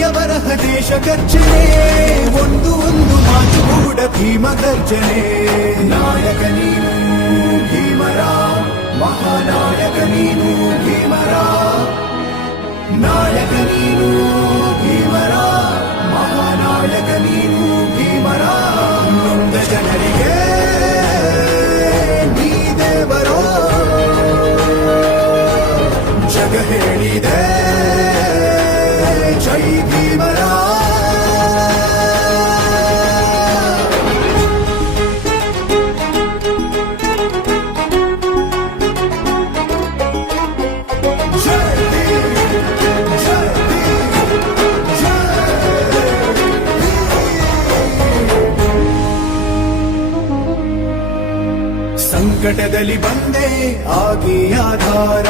ಗಾಂಧಿಯ ಬರಹ ದೇಶ ಗರ್ಜನೆ ಒಂದು ಮಾತು ಕೂಡ ಭೀಮ ಗರ್ಜನೆ ನಾಯಕ ನೀನು ಭೀಮರ ಮಹಾನಾಯಕ ನೀನು ಭೀಮರ ನಾಯಕ ನೀನು ಭೀಮರ ಮಹಾನಾಯಕ ನೀನು ಭೀಮರ ನೊಂದ ಜನರಿಗೆ ನೀ ದೇವರೋ ಜಗ ಹೇಳಿದೆ ಜೈ ಭೀಮರ ಸಂಕಟದಲ್ಲಿ ಬಂದೆ ಆಗಿ ಆಧಾರ